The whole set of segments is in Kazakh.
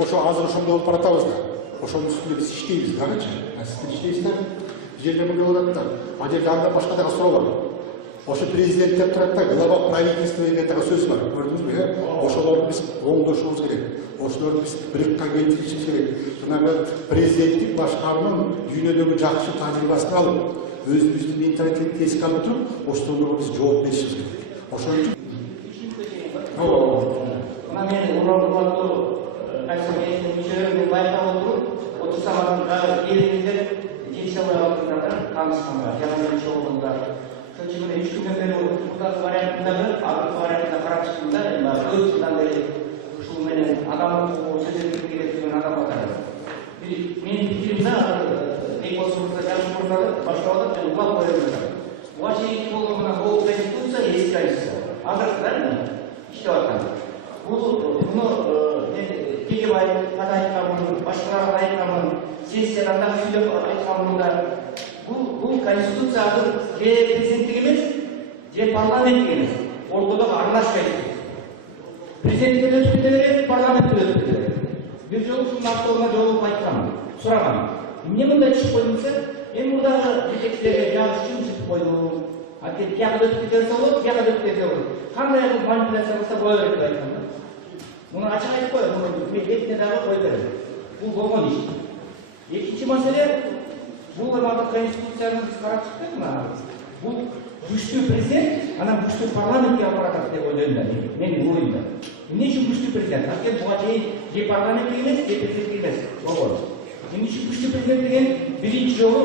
Ошо азыр ошондой болуп баратабыз да. Ошонун үстүнө биз иштейбиз дагычы. Сиздер иштейсиздер. Бул жерде эмне болуп атат? Ал жерде анда башка дагы суроо бар. Ошо президент деп турат да, глава правительства деген дагы сөз бар. Көрдүңүзбү? Ошолорду биз оңдошубуз керек. Ошолорду биз бирикка келтиришибиз керек. Жанагы президенттик башкаруунун дүйнөдөгү жакшы тажрыйбасын алып, өзүбүздүн менталитетти эске алып туруп, ошолорго биз жооп беришибиз керек. Ошон үчүн мына мен урандуу кайсыбиринин мүчөлөрүн байкап отуруп, отурсам элиңиздер жетише алатындар таанышкандар, жана чогулгундар. Ошон үчүн мына 3 күндөн бери мурдагы вариантындагы, акыркы вариантына карап чыктым да, эми көп жылдан бери ушул менен адам сөз эркиндиги келтирген адам катары. Менин пикиримде Эйкосмурда жаш мурдагы баштап атат, мен улап коюм. Буга чейинки болгон мына бул конституция, эски конституция. Азыркы иштеп аткан. Буну Тегебай айтканмын, башкалар айтканмын, сессияда да сүйлөп айтканмын да. Бул конституция азыр же президенттик эмес, же парламенттик эмес. Ортодогу аралашпайт. Президенттик өтүп кете берет, парламенттик өтүп кете берет. Бир жолу ушунун авторуна жолугуп айткам, сурагам. Эмне мындай чыгып койдуң десе, эми мурдагы жетекчилерге жазыш үчүн чыгып койдум. Анткени тияка өтүп кете берсе болот, тияка өтүп кете болот. Кандай кылып манипуляция кылса боло берет деп айткам да. Муну ачык айтып коем, муну бетине дагы коюп берем. Бул болгон иш. Экинчи маселе, бул конституцияны биз карап чыктык мына. Бул күчтүү президент, анан күчтүү парламентке алып баратат деп ойлойм да, менин оюмда. Эмне үчүн күчтүү президент? Анткени буга чейин же парламент эмес, же президент эмес болгон. Эмне үчүн күчтүү президент деген биринчи жолу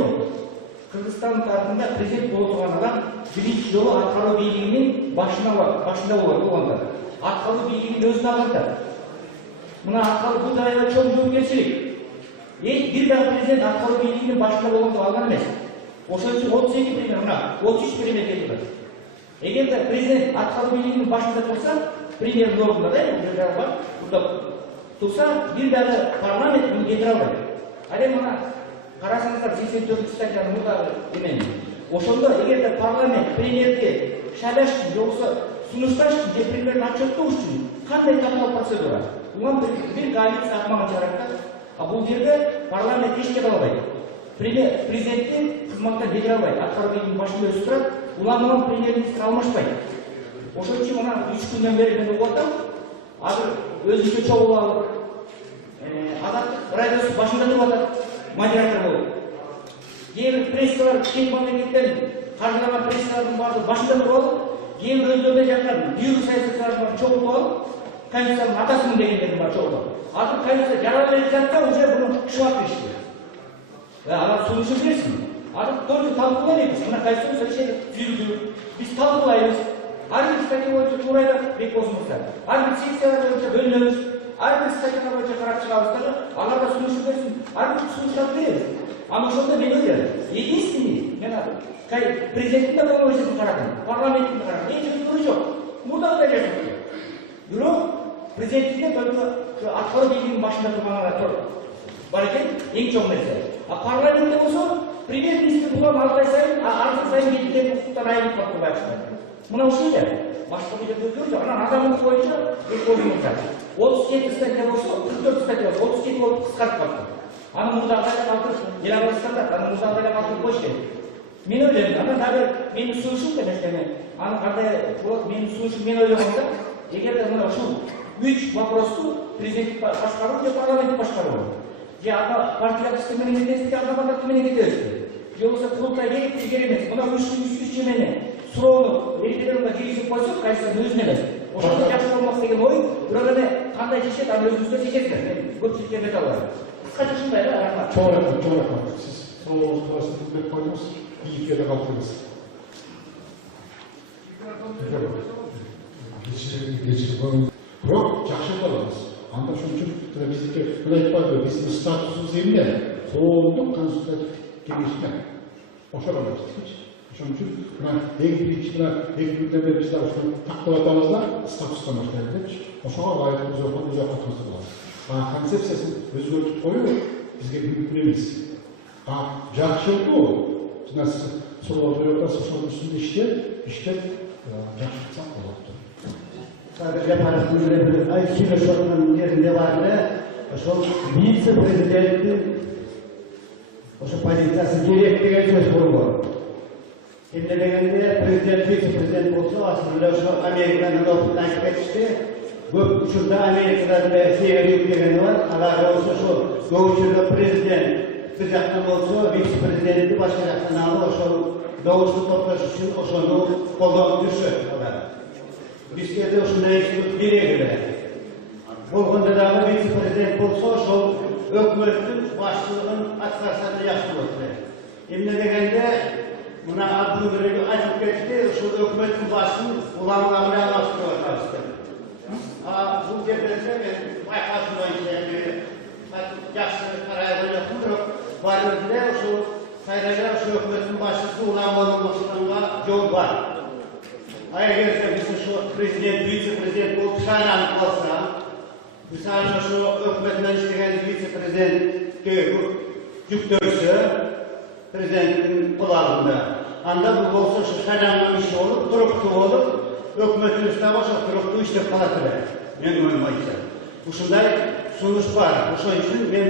Кыргызстан тарапында президент боло турган адам биринчи жолу аткаруу бийлигинин башында болгондор. Аткаруу бийлигин өзүнө алат. Мына аткаруу бул да чоң жоопкерчилик. Бир дагы президент аткаруу бийлигинин башында болгондо алган эмес. Ошон үчүн 32 пример, мына 33 пример келип атат. Эгерде президент аткаруу бийлигинин башында турса, премьердин ордунда да, бул жагы бар, турда турса, бир дагы парламент муну кетире албайт. Ал эми мына карасаңыздар 84 статьяны мурдагы эмени. Ошондо эгерде парламент премьерге шайлаш үчүн же болбосо сунушташ үчүн же премьердин отчеттоо үчүн кандай такталык процедура? Улам бир коалиция атман чыгарат да. А бул жерде парламент эч кете албайт. Президентти кызматтан кетире албайт. Аткаруу бийлигинин башында өзү турат. Улам менен премьер-министр алмашпайт. Ошон үчүн мына 3 күндөн бери мен угуп атам. Азыр өзүнчө чогулуп алып, Азаттык радиосу башында туруп атат, модератор болуп. Кээ бир прессалар, чет мамлекеттен каржылаган прессалардын баардыгы башында туруп алып, кээ бир өздөрүнө жаккан бүйүк саясатчыларды чогултуп алып, конституциянын атасымын дегендерди бар чогултуп. Азыр конституция жаралып берип жатса уже буну шылап беришти. Анан сунушу берсин. Азыр тоже талкуулайбыз. Мына конституция түзүлдү. Биз талкуулайбыз. Ар бир статья боюнча туура айтат Эйкосмурда. Ар бир секциялар боюнча бөлүнөбүз. Ар бир статьялар боюнча карап чыгабыз дагы. Аларга сунушу берсин. Ар бир сунуштарды беребиз. Анан ошондо мен ойлойм. Единственный, мен президенттин да болмойсун карадым, парламенттин да карадым. Эч өзгөрүү жок. Мурдагыдай жашап. Бирок президенттикте только аткаруу бийлигинин башында тургандар бар экен, эң чоң нерсе. А парламентте болсо премьер-министр булам алдай сайын, ар сайын кеткен укуктан айырылып калып башка. Мына ушул эле. Башка бир жерде өзгөрүү жок. Анан адамдык боюнча Эйкосмурда 37 статья болсо, 44 статья, 32 болуп кыскартып калды. Анын мурдагыдай калтыр, эл арасында, анын мурдагыдай калтыр коюш керек. Мен ойлойм, анан дагы менин сунушум эмес, анын кандай болот, менин сунушум мен ойлогомда, эгерде мына ушул 3 вопросту президенттик башкаруу же парламенттик башкаруу. Же партиялык иштер менен кетесизби, азаматтык менен кетесизби? Же болбосо курултай керекпи, керек эмес. Мына үч эмени суроону референдумга киргизип койсок, кайсысынын өзүнө эмес. Ошондо жакшы болмок деген ой, бирок эми кандай чечет, аны өзүңүздөр чечесиздер. Мен көпчүлүккө эмете албайм. Кыскача ушундай да, рахмат. Чоң рахмат. Сиз сурооңузду кырасып берип койдуңуз. Ийикке да калтырыңыз. Бирок жакшы болобуз. Анда ошон үчүн биздики айтпайбы, биздин статусубуз эмне? Коомдук конституция кеңеште. Ошол эмес. Ошон үчүн мына эң биринчи эки күндөн бери биз дагы ушуну тактап атабыз да, статустан баштайлы депчи. Ошого ылайыктуу өзгөртүү катыбызды болот. Концепциясын өзгөртүп коюу бизге мүмкүн эмес. Жакшылыгы жана суроо берип атасыз, ошонун үстүндө иштеп жакшы кылсак болот. sadece parasını verebilir. Ay şimdi şortların yerinde vardı. O vice-prezidentin o pozisiyası gerektiği söz kurulu. Şimdi degende prezident, vice-prezident olsa aslında şu Amerika'nın okudan geçti. Bu şurada Amerika'da seyir yüklegeni var. Alar olsa şu doğuşunda prezident, sıcaktan olsa vice-prezidenti başlayacaktan alı o doğuşlu toplaş için o şunu koldan düşür. Biz de şuna işimiz gereğiyle. Bu konuda da vice-prezident olsa şu hükümetin başlığının aksarsanı yaşlı olsa. Şimdi degende buna adını böyle açıp geçti, şu hükümetin başlığının ulanlarına anlaştırıyor karşıda. Bu cephede ben baykasından işlemleri, yaşlı kararını yapmıyor. Varlıkta şu sayılar şu hükümetin başlısı ulanmanın başlığında yol var. Eğer biz şu prezident, vice-prezident bu kısalan olsa, mesela şu hükümetinden işleyen vice-prezident yüktörse, prezidentin kulağında. Anda bu olsa şu sayılanmış olup, duruktu olup, hükümetin üstüne başa duruktu işte kalatır. Ben olmayacağım. Bu şunday sonuç var. Bu şunun için ben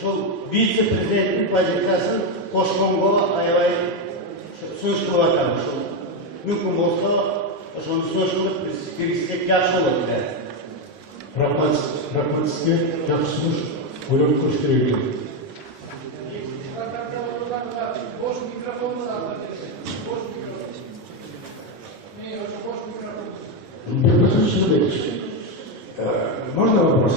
şu vice-prezidentin vazifesini koşmongo ayavay sonuç kılatalım. Mümkün olsa şunun sonuçunu biz yaşlı olabilir. Pragmatski yaxshi o'ylab ko'rish kerak. Можно вопрос?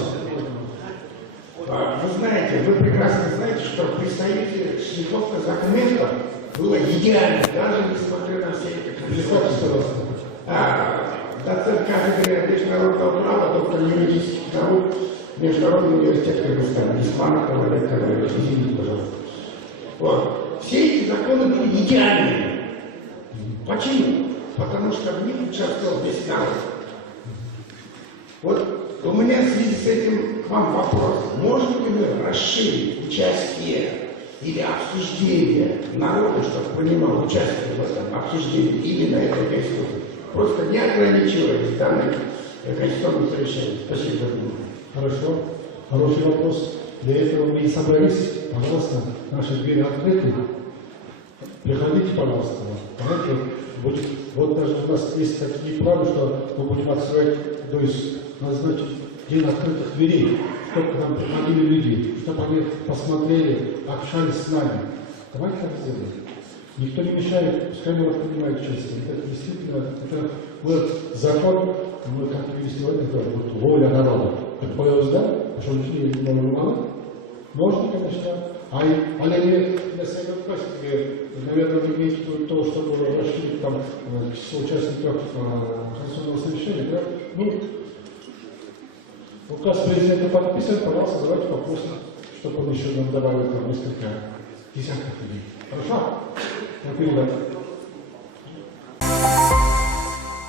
Вы знаете, вы прекрасно знаете, что представитель Шлиховка Закменко было идеально, даже несмотря на все эти предизвестия. Доцент кафедры международного права, доктор юридических наук, Международный университет Кыргызстана, Исманова, Олег Николаевич, извините, пожалуйста. Вот. Все эти законы были идеальными. Почему? Потому что в них участвовал весь народ. Вот у меня в связи с этим к вам вопрос. Можно ли мы расширить участие или обсуждение народа, чтобы понимал участие в этом обсуждении именно этой конституции? Просто не ограничиваясь данным конституционным совещанием. Спасибо за внимание. Хорошо. Хороший вопрос. Для этого мы и собрались. Пожалуйста, наши двери открыты. Приходите, пожалуйста. Знаете, будет, вот даже у нас есть такие планы, что мы будем отстроить, то есть назначить день открытых дверей, чтобы к нам приходили люди, чтобы они посмотрели, общались с нами. Давайте так сделаем. Никто не мешает, пускай народ принимает участие. Это действительно, это вот закон, мы как перевести это вот воля народа. Это появилось, да? Потому что люди не могут. Можно, конечно. А они на своем практике, наверное, вы имеете в виду то, чтобы расширить там число участников конституционного совещания, да? Ну, указ президента подписан, пожалуйста, давайте попросим, чтобы он еще нам добавил там несколько десятков людей. Хорошо? Я передам.